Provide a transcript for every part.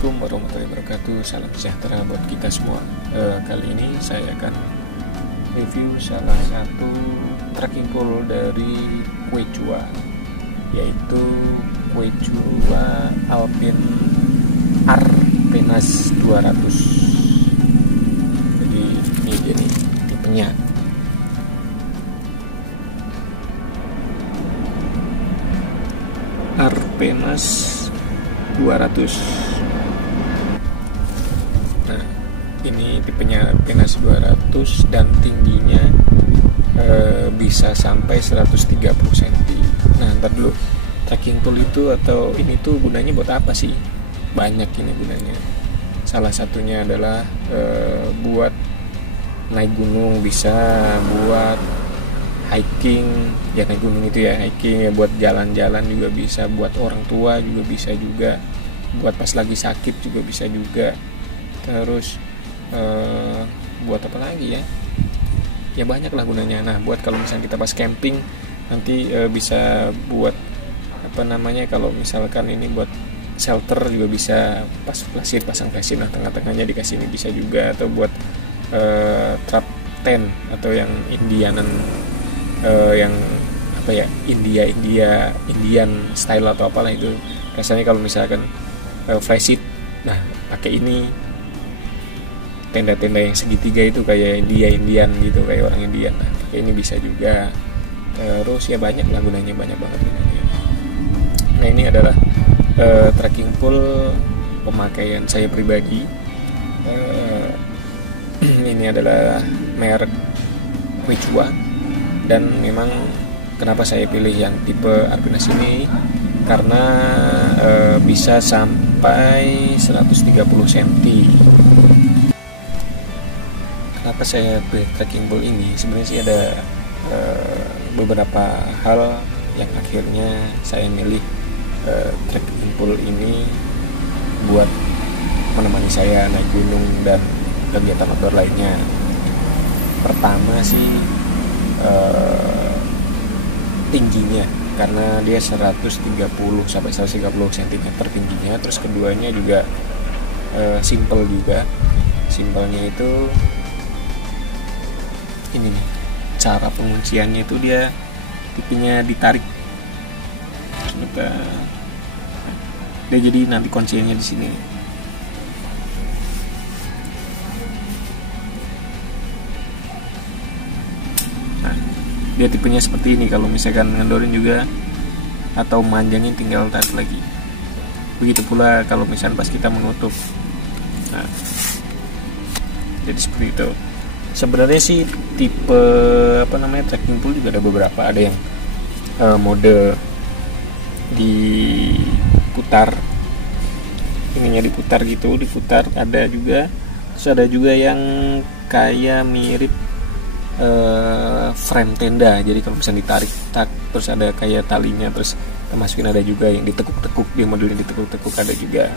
Assalamualaikum warahmatullahi wabarakatuh. Salam sejahtera buat kita semua. Kali ini saya akan review salah satu trekking pool dari Quechua, yaitu Quechua Alpine Arpenas 200. Jadi ini dia nih tipenya. Arpenas 200. Nah, ini tipenya Arpenas 200 dan tingginya bisa sampai 130 cm. Nah, ntar dulu, trekking tool itu atau ini tuh gunanya buat apa sih? Banyak ini gunanya. Salah satunya adalah buat naik gunung, bisa buat hiking, ya naik gunung itu ya, hiking ya, buat jalan-jalan juga bisa, buat orang tua juga bisa juga, buat pas lagi sakit juga bisa juga. Terus buat apa lagi ya? Ya banyak lah gunanya. Nah, buat kalau misalnya kita pas camping nanti bisa buat apa namanya, kalau misalkan ini buat shelter juga bisa, pas flashlight, pasang flashlight, nah tengah-tengahnya dikasih ini bisa juga, atau buat trap tent atau yang Indianan, yang apa ya, Indian style atau apalah itu rasanya. Kalau misalkan flashlight, nah pakai ini, tenda-tenda yang segitiga itu kayak Indian gitu, kayak orang Indian, nah pakai ini bisa juga. Terus ya banyak lah gunanya, banyak banget gunanya. Nah, ini adalah trekking pool pemakaian saya pribadi. Ini adalah merek Quechua, dan memang kenapa saya pilih yang tipe Arpenas ini karena bisa sampai 130 cm. Kenapa saya pilih trekking pool ini? Sebenarnya sih ada beberapa hal yang akhirnya saya milih trekking pool ini buat menemani saya naik gunung dan kegiatan outdoor lainnya. Pertama sih tingginya, karena dia 130 sampai 130 cm tingginya. Terus keduanya juga simple juga. Simpelnya itu ini nih, cara pengunciannya itu dia tipenya ditarik. Dia jadi nanti kuncinya di sini. Nah, dia tipenya seperti ini. Kalau misalkan ngendorin juga atau manjangin tinggal tarik lagi. Begitu pula kalau misalkan pas kita menutup. Nah, jadi seperti itu. Sebenarnya sih tipe apa namanya trekking pool juga ada beberapa. Ada yang mode diputar, ininya diputar gitu, diputar ada juga. Terus ada juga yang kayak mirip frame tenda. Jadi kalau misalnya ditarik terus ada kayak talinya, terus kita masukin. Ada juga yang ditekuk-tekuk, dia modelnya ditekuk-tekuk, ada juga.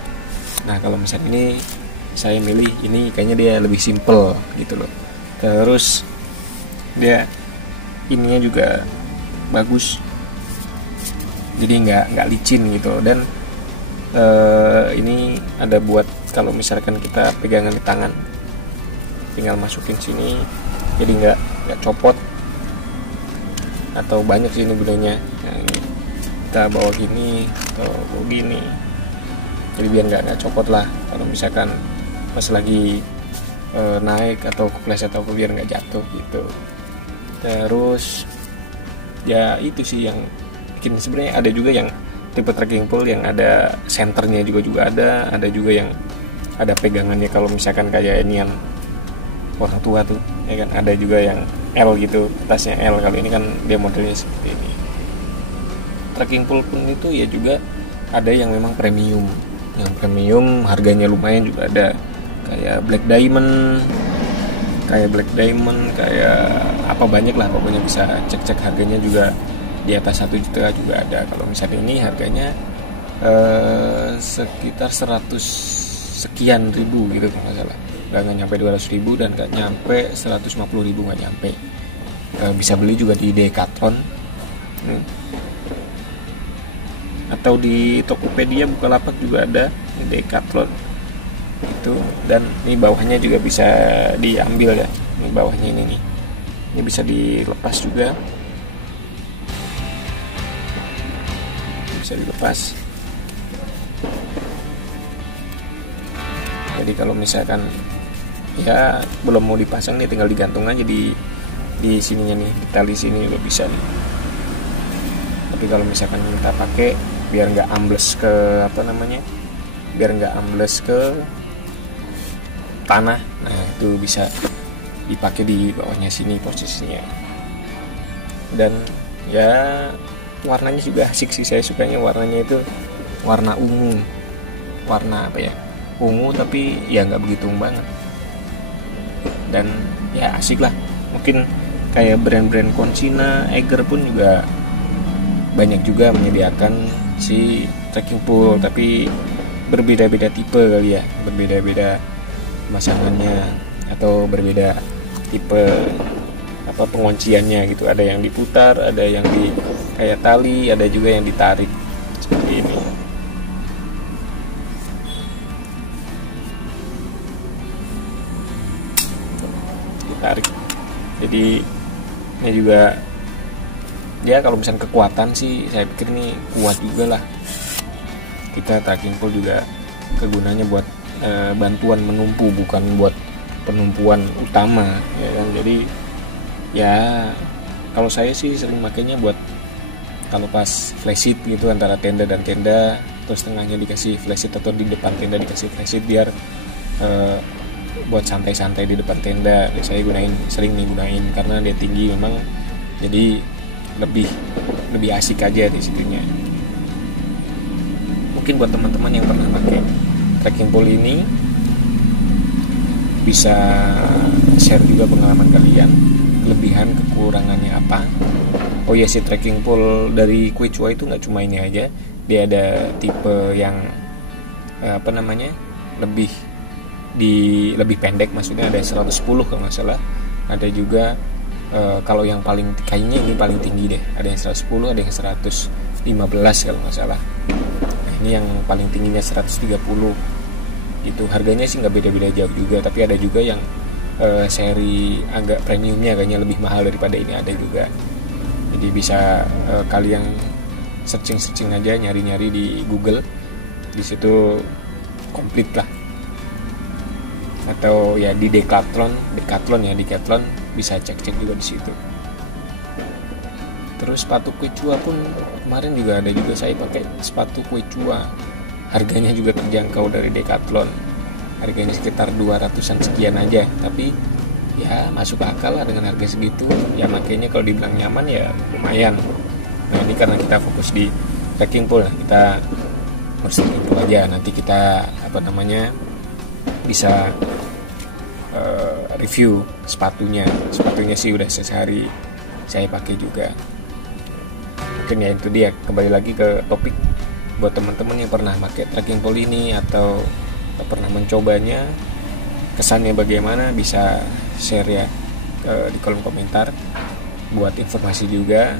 Nah, kalau misalnya ini saya milih ini, kayaknya dia lebih simple gitu loh. Terus dia ininya juga bagus, jadi nggak licin gitu. Dan ini ada buat kalau misalkan kita pegangan di tangan, tinggal masukin sini, jadi nggak copot. Atau banyak sih ini gunanya. Nah, ini kita bawa gini atau bawa gini, jadi biar nggak copot lah kalau misalkan pas lagi naik atau kepleset atau biar nggak jatuh gitu. Terus ya itu sih yang bikin. Sebenarnya ada juga yang tipe trekking pool yang ada senternya juga ada juga yang ada pegangannya. Kalau misalkan kayak ini yang orang tua tuh ya kan, ada juga yang L gitu, atasnya L. Kalau ini kan dia modelnya seperti ini. Trekking pool pun itu ya juga ada yang memang premium. Yang premium harganya lumayan juga ada, kayak Black Diamond, kayak apa, banyak lah pokoknya. Bisa cek harganya juga di atas 1 juta juga ada. Kalau misalnya ini harganya sekitar 100 sekian ribu gitu kalau nggak salah. Nggak nyampe 200 ribu dan nggak nyampe 150 ribu, nggak nyampe. Bisa beli juga di Decathlon atau di Tokopedia, Bukalapak juga ada di Decathlon. itu. Dan ini bawahnya juga bisa diambil ya, ini bawahnya ini bisa dilepas juga, bisa dilepas. Jadi kalau misalkan ya belum mau dipasang nih, tinggal digantung aja di sininya nih, di tali sini lo bisa nih. Tapi kalau misalkan kita pakai biar nggak ambles ke biar nggak ambles ke tanah, nah itu bisa dipakai di bawahnya sini posisinya. Dan ya warnanya juga asik sih, saya sukanya warnanya itu warna ungu, warna ungu tapi ya nggak begitu ungu banget. Dan ya asik lah, mungkin kayak brand-brand Conchina, Eiger pun juga banyak juga menyediakan si trekking pole, tapi berbeda-beda tipe kali ya, berbeda-beda pemasangannya atau berbeda tipe pengunciannya gitu. Ada yang diputar, ada yang di kayak tali, ada juga yang ditarik seperti ini. Ditarik. Jadi ini juga ya kalau misalnya kekuatan sih saya pikir ini kuat juga lah. Kita trekking pole juga kegunaannya buat bantuan menumpu, bukan buat penumpuan utama ya kan. Jadi ya kalau saya sih sering makainya buat kalau pas flashit gitu antara tenda dan tenda, terus tengahnya dikasih flashit atau di depan tenda dikasih flashit biar buat santai-santai di depan tenda. Saya sering gunain karena dia tinggi memang, jadi lebih asik aja di situnya. Mungkin buat teman-teman yang pernah pakai trekking pole ini bisa share juga pengalaman kalian, kelebihan kekurangannya apa. Oh ya, si trekking pole dari Quechua itu nggak cuma ini aja, dia ada tipe yang lebih pendek, maksudnya ada 110 kalau nggak salah. Ada juga kalau yang paling kayaknya ini paling tinggi deh, ada yang 110, ada yang 115 kalau nggak salah. Nah, ini yang paling tingginya 130 itu. Harganya sih nggak beda-beda jauh juga, tapi ada juga yang seri agak premiumnya kayaknya lebih mahal daripada ini, ada juga. Jadi bisa kalian searching aja, nyari-nyari di Google, di situ komplit lah. Atau ya di Decathlon bisa cek juga di situ. Terus sepatu Quechua pun kemarin juga ada juga, saya pakai sepatu Quechua. Harganya juga terjangkau dari Decathlon. Harganya sekitar 200-an sekian aja, tapi ya masuk akal lah dengan harga segitu. Ya makanya kalau dibilang nyaman ya lumayan. Nah ini karena kita fokus di trekking pole, kita harus trekking pole aja. Nanti kita bisa review sepatunya sih udah sehari saya pakai juga. Mungkin ya itu dia, kembali lagi ke topik. Buat teman-teman yang pernah pakai trekking pole ini atau pernah mencobanya, kesannya bagaimana, bisa share ya di kolom komentar buat informasi juga.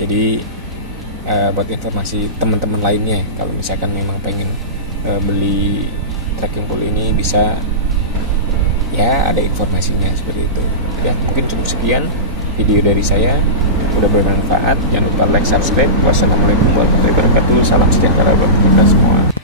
Jadi buat informasi teman-teman lainnya, kalau misalkan memang pengen beli trekking pole ini, bisa ya ada informasinya seperti itu. Ya mungkin cukup sekian video dari saya, mudah bermanfaat. Jangan lupa like, subscribe. Wassalamualaikum warahmatullahi wabarakatuh. Salam sejahtera buat kita semua.